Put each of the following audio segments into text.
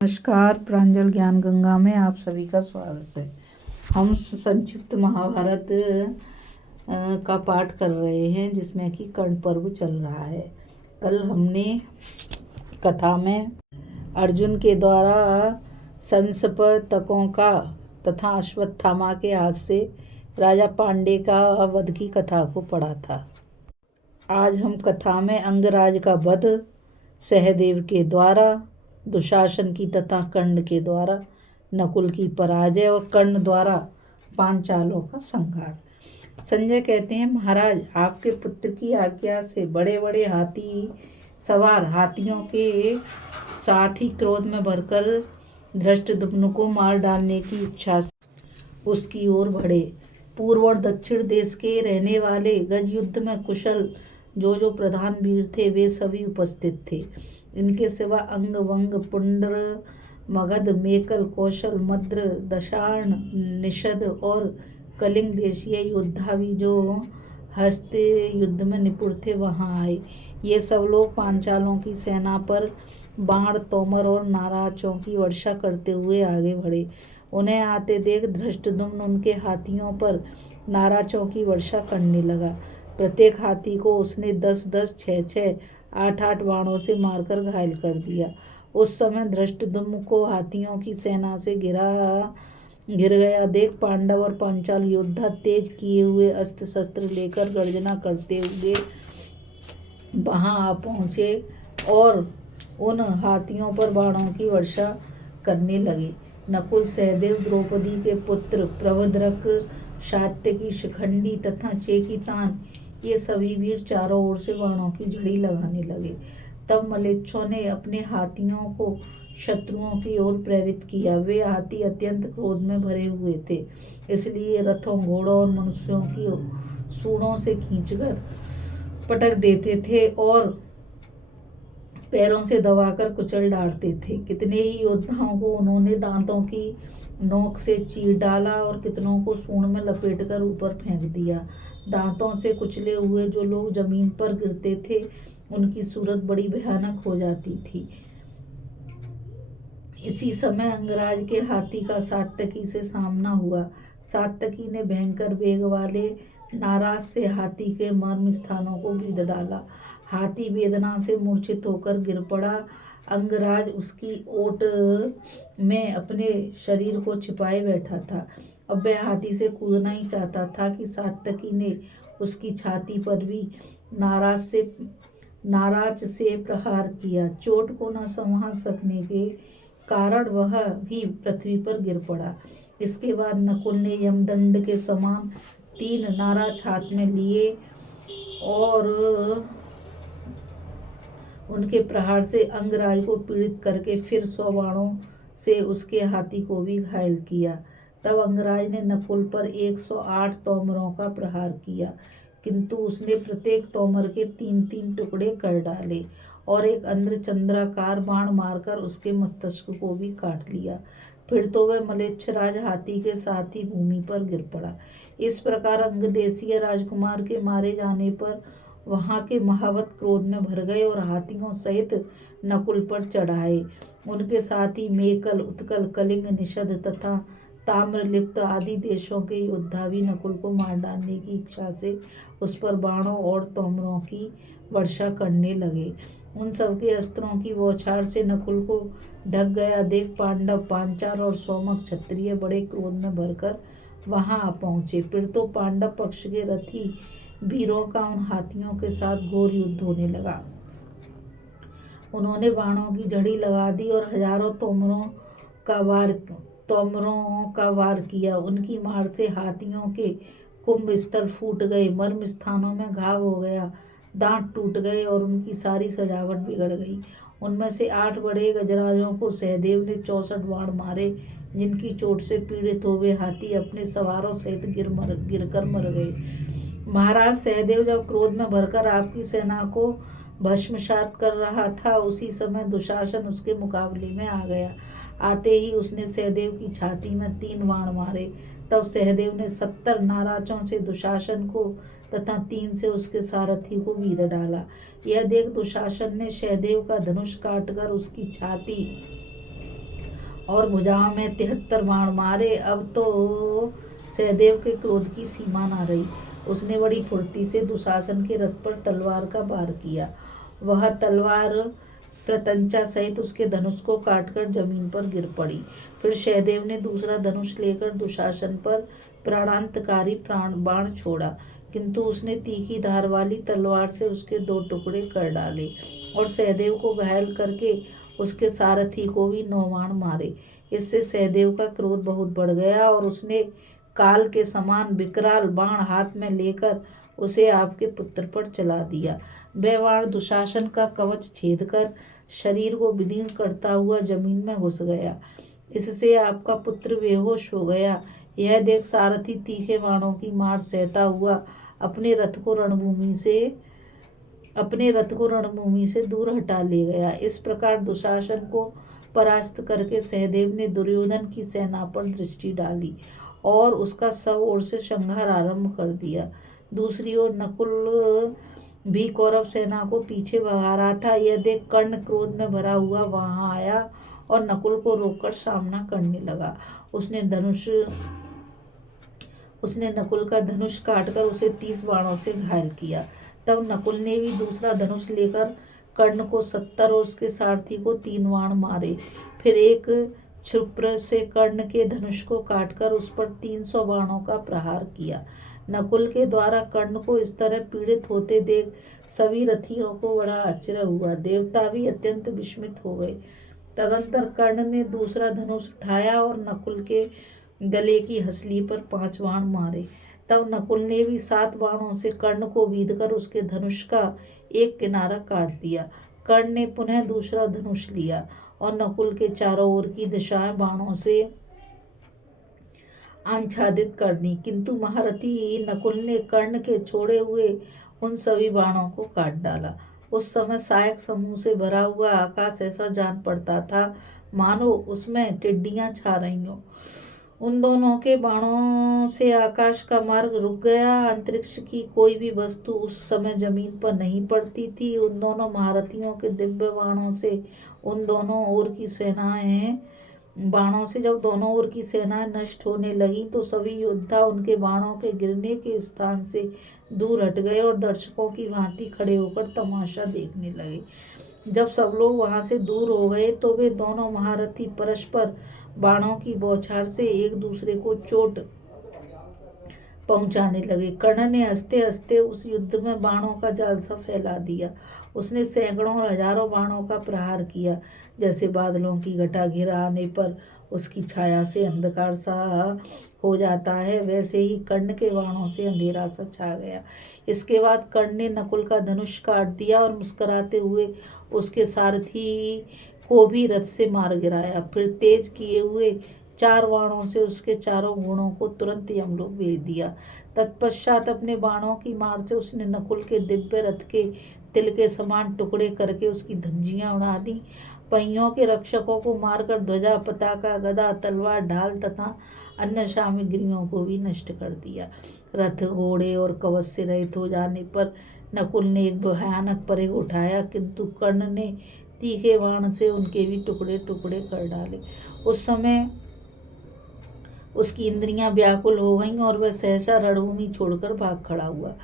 नमस्कार, प्रांजल ज्ञान गंगा में आप सभी का स्वागत है। हम संक्षिप्त महाभारत का पाठ कर रहे हैं, जिसमें कि कर्ण पर्व चल रहा है। कल हमने कथा में अर्जुन के द्वारा संसप्तकों का तथा अश्वत्थामा के हाथ से राजा पांडे का वध की कथा को पढ़ा था। आज हम कथा में अंगराज का वध, सहदेव के द्वारा, दुशासन की तथा कर्ण के द्वारा नकुल की पराजय और कर्ण द्वारा पांचालों का संहार। संजय कहते हैं, महाराज, आपके पुत्र की आज्ञा से बड़े बड़े हाथी सवार हाथियों के साथ ही क्रोध में भरकर धृष्टद्युम्न को मार डालने की इच्छा से उसकी ओर बढ़े। पूर्व और दक्षिण देश के रहने वाले गज युद्ध में कुशल जो प्रधान वीर थे, वे सभी उपस्थित थे। इनके सिवा अंग, वंग, पुंड्र, मगध, मेकल, कौशल, मद्र, दशार्ण, निषद और कलिंग देशीय योद्धा भी जो हस्त युद्ध में निपुण थे, वहां आए। ये सब लोग पांचालों की सेना पर बाण, तोमर और नाराजों की वर्षा करते हुए आगे बढ़े। उन्हें आते देख धृष्टद्युम्न उनके हाथियों पर नाराजों की वर्षा करने लगा। प्रत्येक हाथी को उसने 10-10, 6-6, 8-8 बाणों से मारकर घायल कर दिया। उस समय धृष्टद्युम्न को हाथियों की सेना से घिर गया देख पांडव और पांचाल योद्धा तेज किए हुए अस्त्र शस्त्र लेकर गर्जना करते हुए वहां आ पहुंचे और उन हाथियों पर बाणों की वर्षा करने लगे। नकुल, सहदेव, द्रौपदी के पुत्र प्रभद्रक, सात्यकी, शिखंडी तथा चेकितान, ये सभी वीर चारों ओर से बाणों की झड़ी लगाने लगे। तब मलेच्छों ने अपने हाथियों को शत्रुओं की ओर प्रेरित किया। वे हाथी अत्यंत क्रोध में भरे हुए थे, इसलिए रथों, घोड़ों और मनुष्यों की सूंडों से खींचकर पटक देते थे और पैरों से दबाकर कुचल डालते थे। कितने ही योद्धाओं को उन्होंने दांतों की नोक से चीर डाला और कितनों को सूंड में लपेटकर ऊपर फेंक दिया। दांतों से कुचले हुए जो लोग जमीन पर गिरते थे, उनकी सूरत बड़ी भयानक हो जाती थी। इसी समय अंगराज के हाथी का सात्यकी से सामना हुआ। सात्यकी ने भयंकर वेग वाले नाराज से हाथी के मर्म स्थानों को बीध डाला। हाथी वेदना से मूर्छित होकर गिर पड़ा। अंगराज उसकी ओट में अपने शरीर को छिपाए बैठा था। अब वह हाथी से कूदना ही चाहता था कि सात्यकी ने उसकी छाती पर भी नाराज से प्रहार किया। चोट को न संभाल सकने के कारण वह भी पृथ्वी पर गिर पड़ा। इसके बाद नकुल ने यमदंड के समान 3 नाराज हाथ में लिए और उनके प्रहार से अंगराज को पीड़ित करके फिर 100 बाणों से उसके हाथी को भी घायल किया। तब अंगराज ने नकुल पर 108 तोमरों का प्रहार किया, किंतु उसने प्रत्येक तोमर के 3-3 टुकड़े कर डाले और एक अर्धचंद्राकार बाण मारकर उसके मस्तिष्क को भी काट लिया। फिर तो वह मलेच्छराज हाथी के साथ ही भूमि पर गिर पड़ा। इस प्रकार अंगदेशीय राजकुमार के मारे जाने पर वहां के महावत क्रोध में भर गए और हाथियों सहित नकुल पर चढ़ाए। उनके साथ ही मेकल, उत्कल, कलिंग, निषद तथा ताम्रलिप्त आदि देशों के योद्धा भी नकुल को मार डालने की इच्छा से उस पर बाणों और तोमरों की वर्षा करने लगे। उन सबके अस्त्रों की बौछार से नकुल को ढक गया देख पांडव, पांचाल और सौमक क्षत्रिय बड़े क्रोध में भरकर वहां आ पहुंचे। फिर तो पांडव पक्ष के रथी वीरों का उन हाथियों के साथ घोर युद्ध होने लगा। उन्होंने बाणों की झड़ी लगा दी और हजारों तोमरों का वार किया। उनकी मार से हाथियों के कुंभ स्थल फूट गए, मर्म स्थानों में घाव हो गया, दांत टूट गए और उनकी सारी सजावट बिगड़ गई। उनमें से 8 बड़े गजराजों को सहदेव ने 64 बाण मारे, जिनकी चोट से पीड़ित हो वे हाथी अपने सवारों सहित गिरकर मर गए। महाराज, सहदेव जब क्रोध में भरकर आपकी सेना को भस्मसात कर रहा था, उसी समय दुशासन उसके मुकाबले में आ गया। आते ही उसने सहदेव की छाती में 3 बाण मारे। तब सहदेव ने 70 नाराजों से दुशासन को तथा 3 से उसके सारथी को बीध डाला। यह देख दुशासन ने सहदेव का धनुष काटकर उसकी छाती और भुजाओं में 73 बाण मारे। अब तो सहदेव के क्रोध की सीमा न रही। उसने बड़ी फुर्ती से दुशासन के रथ पर तलवार का वार किया। वह तलवार प्रत्यंचा सहित उसके धनुष को काटकर जमीन पर गिर पड़ी। फिर सहदेव ने दूसरा धनुष लेकर दुशासन पर प्राणांतकारी बाण छोड़ा, किंतु उसने तीखी धार वाली तलवार से उसके 2 टुकड़े कर डाले और सहदेव को घायल करके उसके सारथी को भी 9 बाण मारे। इससे सहदेव का क्रोध बहुत बढ़ गया और उसने काल के समान विकराल बाण हाथ में लेकर उसे आपके पुत्र पर चला दिया। वह बाण दुशासन का कवच छेद कर शरीर को विदीर्ण करता हुआ जमीन में घुस गया। इससे आपका पुत्र बेहोश हो गया। यह देख सारथी तीखे बाणों की मार सहता हुआ अपने रथ को रणभूमि से दूर हटा ले गया। इस प्रकार दुशासन को परास्त करके सहदेव ने दुर्योधन की सेना पर दृष्टि डाली और उसका सब ओर से संहार आरंभ कर दिया। दूसरी ओर नकुल भी कौरव सेना को पीछे भगा रहा था। यह देख कर्ण क्रोध में भरा हुआ वहां आया और नकुल को रोककर सामना करने लगा। उसने नकुल का धनुष काटकर उसे 30 बाणों से घायल किया। तब नकुल ने भी दूसरा धनुष लेकर कर्ण को 70 और उसके सारथी को 3 बाण मारे। फिर एक क्षिप्र से कर्ण के धनुष को काटकर उस पर 300 बाणों का प्रहार किया। नकुल के द्वारा कर्ण को इस तरह पीड़ित होते देख सभी रथियों को बड़ा आश्चर्य हुआ। देवता भी अत्यंत विस्मित हो गए। तदंतर कर्ण ने दूसरा धनुष उठाया और नकुल के गले की हंसली पर 5 बाण मारे। तब नकुल ने भी 7 बाणों से कर्ण को बीधकर उसके धनुष का एक किनारा काट दिया। कर्ण ने पुनः दूसरा धनुष लिया और नकुल के चारों ओर की दिशाएं बाणों से आच्छादित कर दी, किंतु महारथी नकुल ने कर्ण के छोड़े हुए उन सभी बाणों को काट डाला। उस समय सहायक समूह से भरा हुआ आकाश ऐसा जान पड़ता था मानो उसमें टिड्डियां छा रही हों। उन दोनों के बाणों से आकाश का मार्ग रुक गया। अंतरिक्ष की कोई भी वस्तु उस समय जमीन पर नहीं पड़ती थी। उन दोनों महारथियों के दिव्य बाणों से जब दोनों ओर की सेनाएं नष्ट होने लगी तो सभी योद्धा उनके बाणों के गिरने के स्थान से दूर हट गए और दर्शकों की भांति खड़े होकर तमाशा देखने लगे। जब सब लोग वहां से दूर हो गए तो वे दोनों महारथी परस्पर बाणों की बौछार से एक दूसरे को चोट पहुंचाने लगे। कर्ण ने हंसते हंसते उस युद्ध में बाणों का जाल सा फैला दिया। उसने सैकड़ों और हजारों बाणों का प्रहार किया। जैसे बादलों की घटा घिर आने पर उसकी छाया से अंधकार सा हो जाता है, वैसे ही कर्ण के बाणों से अंधेरा सा छा गया। इसके बाद कर्ण ने नकुल का धनुष काट दिया और मुस्कुराते हुए उसके सारथी को भी रथ से मार गिराया। फिर तेज किए हुए 4 बाणों से उसके चारों घोड़ों को तुरंत यमलोक भेज दिया। तत्पश्चात अपने बाणों की मार से उसने नकुल के दिव्य रथ के तिल के समान टुकड़े करके उसकी धज्जियां उड़ा दी। पहियों के रक्षकों को मारकर ध्वजा, पताका, गदा, तलवार, ढाल तथा अन्य सामग्रियों को भी नष्ट कर दिया। रथ, घोड़े और कवच से रहित हो जाने पर नकुल ने एक भयानक परिघ उठाया, किंतु कर्ण ने तीखे बाण से उनके भी टुकड़े टुकड़े कर डाले। उस समय उसकी इंद्रियां व्याकुल हो गईं और वह सहसा रणभूमि छोड़कर भाग खड़ा हुआ।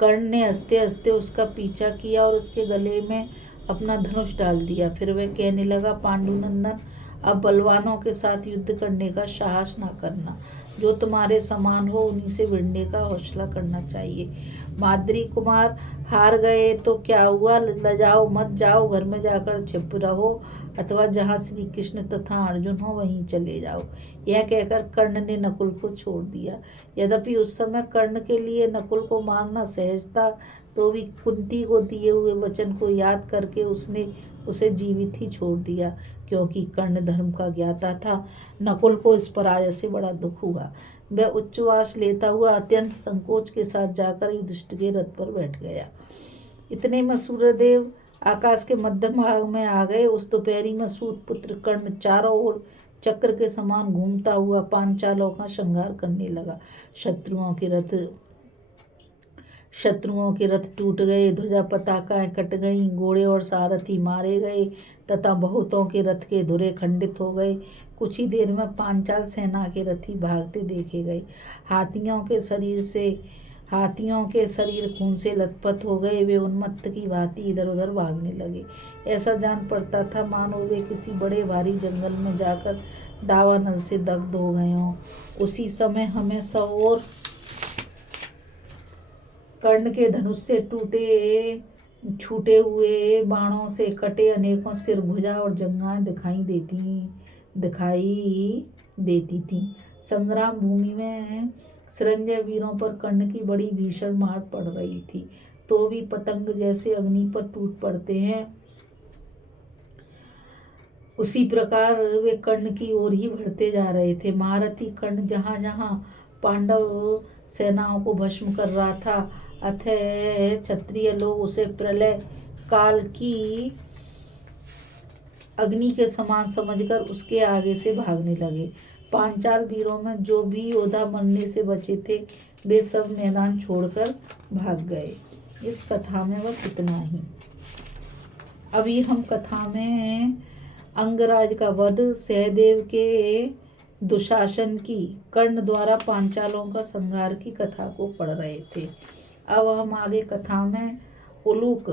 कर्ण ने हंसते हंसते उसका पीछा किया और उसके गले में अपना धनुष डाल दिया। फिर वह कहने लगा, पांडुनंदन, अब बलवानों के साथ युद्ध करने का साहस ना करना। जो तुम्हारे समान हो उन्हीं से भिड़ने का हौसला करना चाहिए। माद्री कुमार हार गए तो क्या हुआ, लजाओ मत, जाओ घर में जाकर छिप रहो अथवा जहाँ श्री कृष्ण तथा अर्जुन हो वहीं चले जाओ। यह कहकर कर्ण ने नकुल को छोड़ दिया। यद्यपि उस समय कर्ण के लिए नकुल को मारना सहज था, तो भी कुंती को दिए हुए वचन को याद करके उसने उसे जीवित ही छोड़ दिया, क्योंकि कर्ण धर्म का ज्ञाता था। नकुल को इस पराजय से बड़ा दुख हुआ। वह उच्छ्वास लेता हुआ अत्यंत संकोच के साथ जाकर युधिष्ठिर के रथ पर बैठ गया। इतने में सूर्यदेव आकाश के मध्य भाग में आ गए। उस दोपहरी में सूत पुत्र कर्ण चारों ओर चक्र के समान घूमता हुआ पांचालों का संहार करने लगा। शत्रुओं के रथ शत्रुओं के रथ टूट गए, ध्वजा पताकाएं कट गईं, घोड़े और सारथी मारे गए तथा बहुतों के रथ के धुरे खंडित हो गए। कुछ ही देर में पांचाल सेना के रथी भागते देखे गए। हाथियों के शरीर खून से लथपथ हो गए। वे उन्मत्त की भांति इधर उधर भागने लगे। ऐसा जान पड़ता था मानो वे किसी बड़े भारी जंगल में जाकर दावानल से दग्ध हो गए हों। उसी समय हमें सब ओर कर्ण के धनुष से छूटे हुए बाणों से कटे अनेकों सिर, भुजा और जंघाएं दिखाई देती थीं। संग्राम भूमि में संजय वीरों पर कर्ण की बड़ी भीषण मार पड़ रही थी। तो भी पतंग जैसे अग्नि पर टूट पड़ते हैं, उसी प्रकार वे कर्ण की ओर ही बढ़ते जा रहे थे। महारथी कर्ण जहाँ जहाँ पांडव सेनाओं को भस्म कर रहा था, अतः क्षत्रिय लोग उसे प्रलय काल की अग्नि के समान समझकर उसके आगे से भागने लगे। पांचाल वीरों में जो भी योद्धा मरने से बचे थे, वे सब मैदान छोड़कर भाग गए। इस कथा में बस इतना ही। अभी हम कथा में अंगराज का वध, सहदेव के दुशासन की, कर्ण द्वारा पांचालों का संहार की कथा को पढ़ रहे थे। अब हम आगे कथा में उलूक,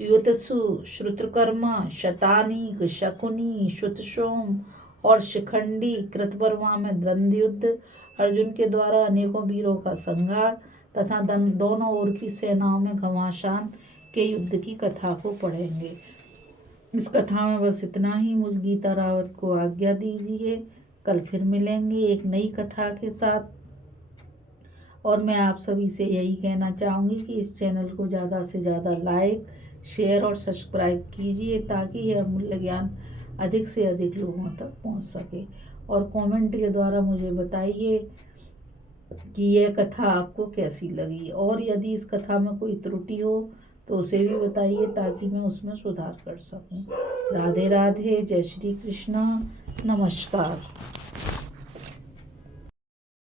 युद्धसु, श्रुतकर्मा, शतानीक, शकुनी, श्रुतसोम और शिखंडी, कृतवर्मा में द्वंद्व युद्ध, अर्जुन के द्वारा अनेकों वीरों का संहार तथा दोनों ओर की सेनाओं में घमासान के युद्ध की कथा को पढ़ेंगे। इस कथा में बस इतना ही। मुझ गीता रावत को आज्ञा दीजिए। कल फिर मिलेंगे एक नई कथा के साथ। और मैं आप सभी से यही कहना चाहूँगी कि इस चैनल को ज़्यादा से ज़्यादा लाइक, शेयर और सब्सक्राइब कीजिए, ताकि यह अमूल्य ज्ञान अधिक से अधिक लोगों तक पहुँच सके। और कमेंट के द्वारा मुझे बताइए कि यह कथा आपको कैसी लगी, और यदि इस कथा में कोई त्रुटि हो तो उसे भी बताइए, ताकि मैं उसमें सुधार कर सकूं। राधे राधे, जय श्री कृष्ण, नमस्कार।